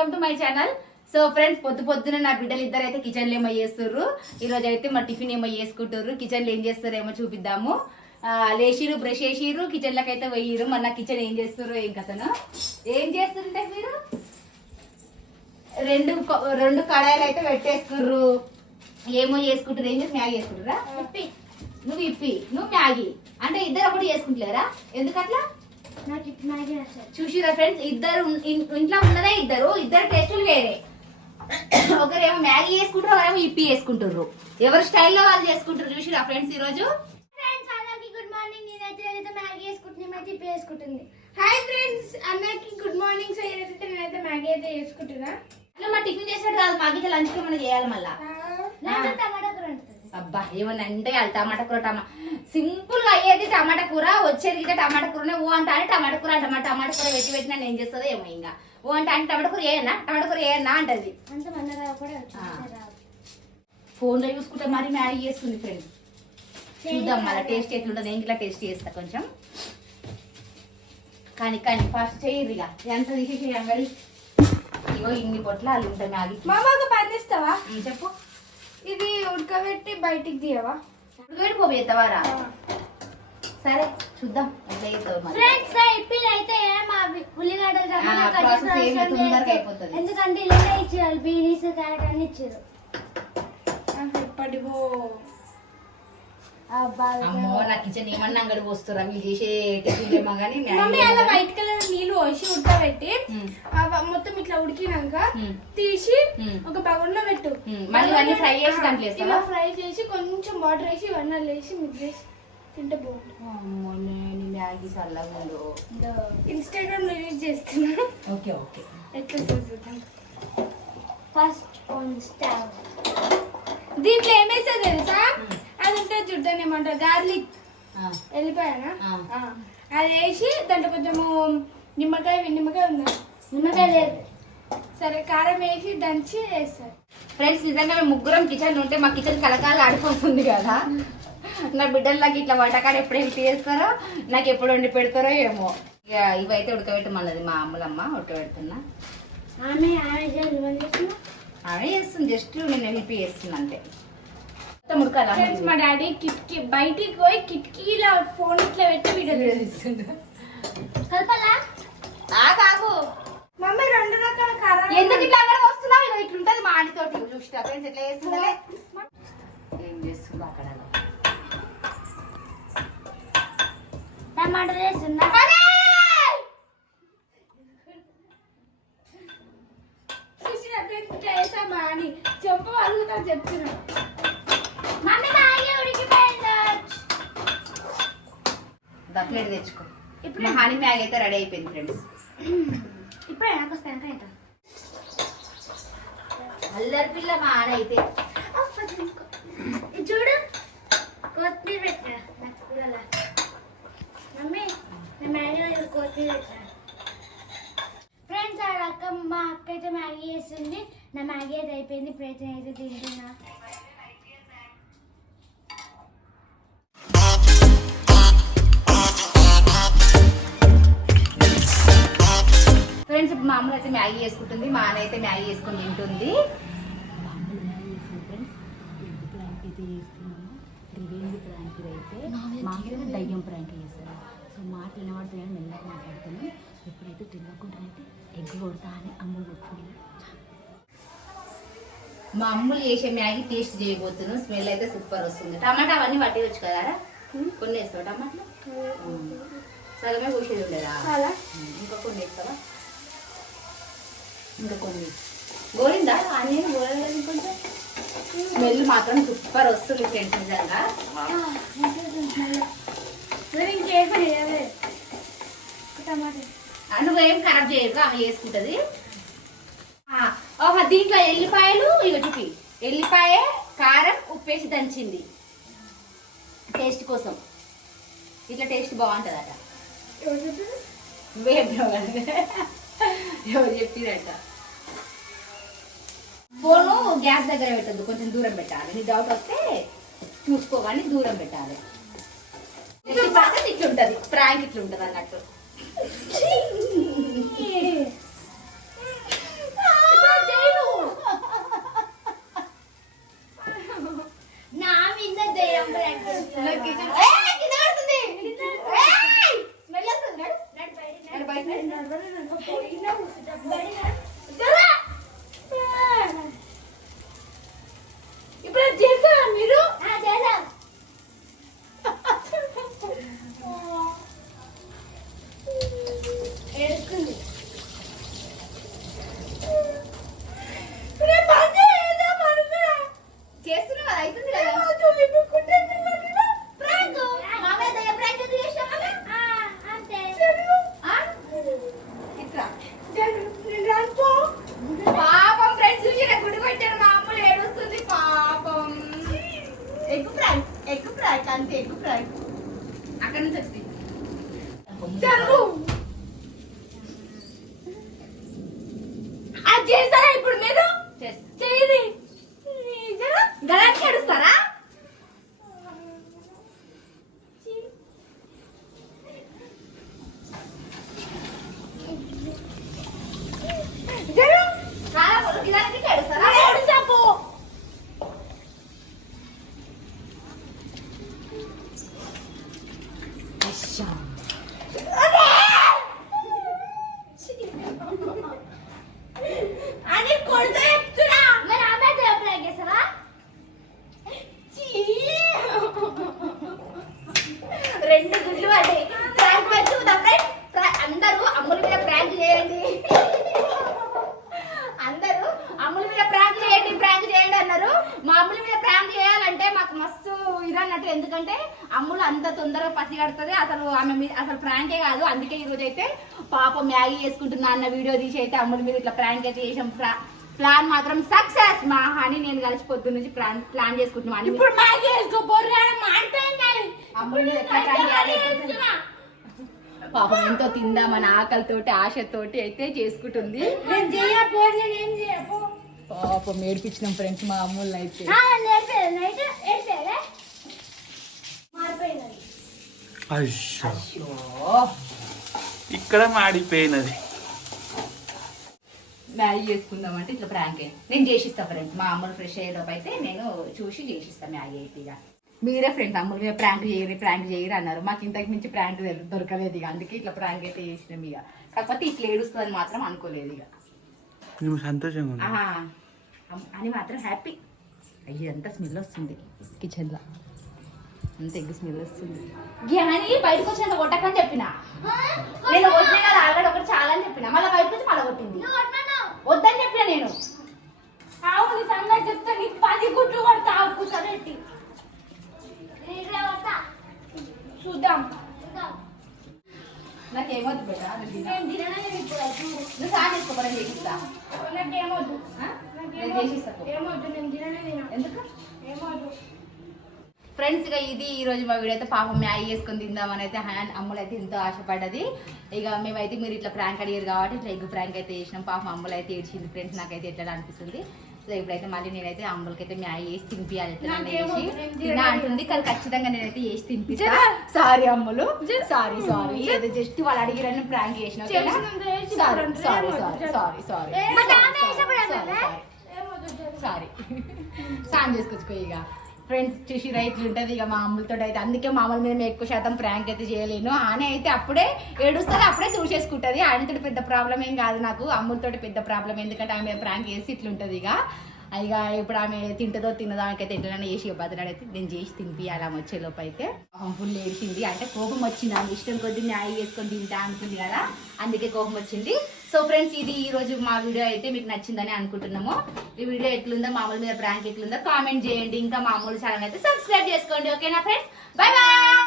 Welcome to my channel. So friends, పొద్దున నా బిడ్డలు ఇద్దరు అయితే కిచెన్లో ఏమో చేస్తుర్రు. ఈరోజు అయితే మా టిఫిన్ ఏమో చేసుకుంటారు. కిచెన్లో ఏం చేస్తారు ఏమో చూపిద్దాము. లేచిరు, బ్రష్ చేసిర్రు, కిచెన్లోకి అయితే పోయిర్రు. మన కిచెన్ ఏం చేస్తుర్రు ఏం కథను ఏం చేస్తుంటే మీరు రెండు కడాయిలు అయితే పెట్టేసుకుర్రు. ఏమో చేసుకుంటారు. ఏం చేసి మ్యాగీ చేసుకుంటారా? నువ్వు మ్యాగీ అంటే ఇద్దరు ఒకటి చేసుకుంటలేరా? ఎందుకట్లా? చూసిరా ఫ్రెండ్స్, ఇద్దరు ఇంట్లో ఉన్నదే ఇద్దరు టేస్టులు వేరే. ఒకరేమో మ్యాగీ చేసుకుంటారు, ఒకరేమో ఇప్పి చేసుకుంటారు. ఎవరి స్టైల్లో వాళ్ళు చేసుకుంటారు. చూసిరా ఫ్రెండ్స్, ఈరోజు గుడ్ మార్నింగ్. నేనైతే మ్యాగీ చేసుకుంటున్నా, ఇప్పి చేసుకుంటుంది. హాయ్ ఫ్రెండ్స్, అందరికి గుడ్ మార్నింగ్. సో ఈరోజైతే నేనైతే మ్యాగీ అయితే చేసుకుంటున్నా. అట్లా మా టిఫిన్ చేసినట్టు కాదు, మాకైతే లంచ్ కి ఏమైనా చేయాలి మళ్ళా. టమాటా కూర ఉంటుంది. అబ్బా, ఏమన్నా అంటే వాళ్ళు టమాటా కూర సింపుల్ గా అయ్యేది టమాటా కూర, వచ్చేది ఇంకా టమాటా కూరనే. ఓ అంటే టమాటా కూర అంట. టమాటా కూర పెట్టి నేను ఏం చేస్తుందో ఏమో. ఇంకా ఓ అంటే టమాటా కూర ఏయన్నా అంటది. ఫోన్ లో చూసుకుంటే మరి మ్యాగీ చేస్తుంది ఫ్రెండ్స్. చూద్దాం మళ్ళీ టేస్ట్ ఎట్లుంటుంది. నేను ఇట్లా టేస్ట్ చేస్తా కొంచెం. కానీ ఫస్ట్ చేయరు ఇక ఎంత తీసేసి అంగడి. ఇగో ఇన్ని పొట్ల అల్లు ఉంటాయి మ్యాగీ. మామూలుగా పని చేస్తావా? చెప్పు. ఇది ఉడకబెట్టి బయటికి తీయవా? ఉడకబెట్టిపోతావారా? సరే చూద్దాం ఎట్లా చేస్తావు. ఎందుకంటే ఇలా ఇచ్చారు, బీనీస్, క్యారెట్ అన్ని ఇచ్చారు. అమ్మో, నా కిచెన్ ఏమన్నా అంగడి పోస్తురా మీరు చేసే టిఫిన్ ఏమో కానీ అలా వైట్ కలర్ నీళ్ళు పోసి ఉడకబెట్టి మొత్తం ఇట్లా ఉడికినాక తీసి ఒక బగోన్లో పెట్టు. మళ్ళీ ఫ్రై చేసి దాంట్లో ఇలా ఫ్రై చేసి కొంచెం వాటర్ వేసి ఇవన్నీ వేసి మిక్స్ చేసి తింటే బాగుంటుంది. మ్యాగీ చల్లగా ఇన్స్టాగ్రామ్ లో యూజ్ చేస్తున్నా. ఓకే ఎట్లా చూద్దాం. First on stove. దీంట్లో ఏమేసారు తెలుసా? అది ఉంటుంది చూద్దాం, ఏమంటారు, గార్లిక్, వెళ్ళిపోయానా, అది వేసి దాంట్లో కొంచెము నిమ్మకాయ ఉంది. నిమ్మకాయ లేదు, సరే కారం వేసి దంచి వేస్తారు. ఫ్రెండ్స్, నిజంగా మేము ముగ్గురం కిచెన్ ఉంటే మా కిచెన్ కలకాలు ఆడిపోతుంది కదా. నా బిడ్డలు నాకు ఇట్లా వంటకాలు ఎప్పుడు హెల్ప్ చేస్తారో, నాకు ఎప్పుడు వండి పెడతారో ఏమో. ఇక ఇవైతే ఉడకబెట్టమన్నది మా అమ్మలమ్మ, ఉడకబెడుతున్నా. ఆమె చేస్తుంది, జస్ట్ నేను హెల్ప్ చేస్తున్నా అంతే. మా డాడీ కిటికీ బయటికి పోయి కిటికీలో ఫోన్ ఇట్లా పెట్టి వీడియో తీస్తుంది. మమ్మీ రెండు రకాల కారం ఎందుకు ఇట్లా అక్కడ వస్తున్నావు? ఇట్లుంటది మా ఆడితోటి. చూస్తా ఫ్రెండ్స్ ఎట్లా చేస్తుందా, ఏం చేస్తుందో అక్కడ. టమాటా వేస్తున్నా. చూసినా అని చెప్పగలుగుతా చెప్తున్నా. ప్లేట్ తెచ్చుకో. ఇప్పుడు హనీ మ్యాగీ అయితే రెడీ అయిపోయింది ఫ్రెండ్స్. ఇప్పుడే నాకు వస్తాను. అల్లరి పిల్ల మా ఆడ అయితే. చూడు, కొత్తిమీర పెట్టా నాకు కూరలా. మమ్మీ, నేను మ్యాగీలో కొత్తిమీర పెట్టా. ఫ్రెండ్స్, మా అక్క అయితే మ్యాగీ చేస్తుంది. నా మ్యాగీ అయితే అయిపోయింది. ప్రయత్నం అయితే తింటున్నా. ఫ్రెండ్స్, ఇప్పుడు మా అమ్మ అయితే మ్యాగీ చేసుకుంటుంది, మా అన్న అయితే మ్యాగీ చేసుకొని తింటుంది. మామూలు మ్యాగీ చేస్తుంది ఫ్రెండ్స్. ఎగ్ ప్రాంక్ అయితే చేస్తున్నాము. రివెంజ్ ప్రాంక్ అయితే మామూలుగా దయ్యం ప్రాంక్ చేస్తారు. సో మాట వినబడుతున్నాయని మెల్లగా మాట్లాడుతున్నాం. ఎప్పుడైతే తినకుండా అయితే ఎగ్ కొడతా అని అమ్మ కొడుతుంది. మా అమ్ములు చేసే మ్యాగీ టేస్ట్ చేయబోతున్నాం. స్మెల్ అయితే సూపర్ వస్తుంది. టమాటా అవన్నీ పట్టేయచ్చు కదా, కొన్ని వేస్తావు టమాటా? సగమే కూసేది ఉండేదా? ఇంకా కొన్ని వేస్తావా? ఇంకా కొన్ని గోరిందా అన్నీ గోరలేదు. ఇంకొంచెం స్మెల్ మాత్రం సూపర్ వస్తుంది ఫ్రెండ్స్. నిజంగా నువ్వేం ఖరాబ్ చేయకు, ఆమె చేసుకుంటుంది. దీంట్లో ఎల్లిపాయలు ఇవి చూపి, ఎల్లిపాయ, కారం, ఉప్పేసి దంచింది టేస్ట్ కోసం. ఇట్లా టేస్ట్ బాగుంటుందట. ఎవరు చెప్పిరట. ఫోను గ్యాస్ దగ్గర పెట్టద్దు, కొంచెం దూరం పెట్టాలి. నీ డౌట్ వస్తే చూసుకోగానే దూరం పెట్టాలి. ఇట్లుంటది ప్రాంక్, ఇట్లుంటది అన్నట్టు. Okay friends. ఇప్పుడు చేస్తారా మీరు? చేద్దాం. ఏడుస్తుంది. చేస్తున్నావు కదా, అవుతుంది కదా. ఆ? ఇట్లా. పాపం ఫ్రెండ్స్ చూసి గుడి పెట్టారు, మా అమ్మలు ఏడుస్తుంది పాపం. ఎగ్ ఫ్రై అంతే, ఎగ్ ఫ్రై అక్కడ నుంచి వచ్చింది. అది చేస్తారా ఇప్పుడు మీరు? చేయది గలానికి ఏడుస్తారా? గలానికి ఏడుస్తారా? ఏడుసాపు. అని కొడుతూ చెప్తున్నా. మరి ఆమె ప్రాంక్ చేస్తావా? రెండు గుడ్లు పడ్డాయి. ప్రాంక్ మంచిగా అందరూ అమ్ముల మీద ప్రాంక్ చేయండి, అందరూ అమ్ముల మీద ప్రాంక్ చేయండి అన్నారు. మా అమ్ముల మీద ప్రాంక్ చేయాలంటే మాకు మస్తు ఇదన్నట్టు, ఎందుకంటే అమ్ములు అంత తొందరగా పసిగడుతుంది. అసలు ఆమె మీద అసలు ప్రాంకే కాదు. అందుకే ఈ రోజు అయితే పాపం మ్యాగీ చేసుకుంటున్నా అన్న వీడియో తీసి అయితే అమ్ముల మీద ఇట్లా ప్రాంక్ అయితే చేసాం. ప్లాన్ మాత్రం సక్సెస్. మా అని నేను కలిసి పొద్దున్న నుంచి ప్లాన్ చేసుకుంటున్నాను. ఇప్పుడు మ్యాగీ వేసుకోపోరు మాడిపోయింది. అమ్ముల మీద ఎట్లా ప్రాంక్ చేయాలి, పాపం ఎంతో తిందామని ఆకలితోటి ఆశతోటి అయితే చేసుకుంటుంది. నేను చేయకపోతే నేను చేయపో. పాపం ఏడిపించినాం ఫ్రెండ్స్ మా అమ్ముల్ని అయితే. మారిపోయింది. ఇక్కడ మాడిపోయినది. మ్యాగీ చేసుకుందామంటే ఇట్లా ప్రాంక్ నేను చేసిస్తా ఫ్రెండ్స్. మా అమ్ములు ఫ్రెష్ అయ్యేటప్పుడు అయితే నేను చూసి చేసిస్తా మ్యాగీ అయితే. ఇక మీరే ఫ్రెండ్స్ అమ్ముల మీద ప్రాంక్ చేయరు అన్నారు. మాకు ఇంతకు మించి ప్రాంక్ దొరకలేదు ఇక, అందుకే ఇట్లా ప్రాంక్ అయితే చేసినాం. ఇక కాకపోతే ఇట్లా ఏడుస్తుందని మాత్రం అనుకోలేదు ఇక. నువ్వు సంతోషంగా ఉన్నా అని మాత్రం హ్యాపీ. అయ్యి అంతా స్మెల్ వస్తుంది కిచెన్లో, అంత ఎగ్ స్మెల్ వస్తుంది. అని బయటకు వచ్చినంత కొట్టకని చెప్పిన నేను. కొట్టినా కదా ఆల్రెడీ ఒకటి చాలా అని చెప్పిన, మళ్ళీ బయటకు వచ్చి మళ్ళీ కొట్టింది. వద్దని చెప్పిన నేను. అవును సంగతి చెప్తా. నీకు 10 గుడ్లు కొడతా కూర్చోబెట్టి. చూద్దాం. నాకేమొద్దు బేట, నువ్వు సాయం చేసుకో, నేను చేసిస్తా. నాకేమొద్దు. నేను చేసిస్తా. ఏమొద్దు, నేను తిననే తిన. ఎందుకు ఏమొద్దు. ఫ్రెండ్స్ ఇక ఇది ఈ రోజు మా వీడియో అయితే. పాపం మ్యాగీ చేసుకొని తిందామని అయితే అమ్ములు అయితే ఎంతో ఆశపడ్డది. ఇక మేమైతే మీరు ఇట్లా ప్రాంక్ అడిగారు కాబట్టి ఇట్లా ఎగ్ ప్రాంక్ అయితే చేసినాం. పాపం అమ్ములు అయితే ఏడ్చింది ఫ్రెండ్స్. నాకైతే ఎట్లా అనిపిస్తుంది. సో ఇప్పుడైతే మళ్ళీ నేనైతే అమ్ములకి అయితే మ్యాగీ వేసి తినిపించాలి. చేసి తినా అంటుంది, కానీ ఖచ్చితంగా నేనైతే వేసి తినిపిస్తా. సారీ అమ్ములు, సారీ ఏదో జస్ట్ వాళ్ళు అడిగిరని ప్రాంక్ చేసిన. సారీ సాయం చేసుకొచ్చుకో. ఇక ఫ్రెండ్స్ చూసి రైట్లు ఉంటుంది ఇక మా అమ్ములతో అయితే. అందుకే మా అమ్ముల మీద ఎక్కువ శాతం ప్రాంక్ అయితే చేయలేను. ఆమె అయితే అప్పుడే ఏడుస్తుంది, అప్పుడే చూసేసుకుంటుంది. ఆయనతో పెద్ద ప్రాబ్లం ఏం కాదు నాకు, అమ్ములతో పెద్ద ప్రాబ్లం. ఎందుకంటే ఆమె ప్రాంక్ చేసి ఇట్లుంటుంది. ఇక ఇప్పుడు ఆమె తింటుందో తినదో ఆమెకైతే ఎట్లైనా చేసి బతలాడైతే నేను చేసి తినిపియాలి. ఆమె వచ్చేలోపు అయితే ఫుల్ ఏడిచింది. అంటే కోపం వచ్చింది, ఆమె ఇష్టం కొద్ది మ్యాగీ వేసుకొని తింటా అనుకుంది కదా, అందుకే కోపం వచ్చింది. సో ఫ్రెండ్స్ ఇది ఈ రోజు మా వీడియో అయితే మీకు నచ్చిందని అనుకుంటున్నాము. ఈ వీడియో ఎట్లుందో, మామూలు మీద ప్రాంక్ ఎట్లుందో కామెంట్ చేయండి. ఇంకా మామూలు ఛానల్ అయితే సబ్స్క్రైబ్ చేసుకోండి. ఓకేనా ఫ్రెండ్స్, బై బాయ్.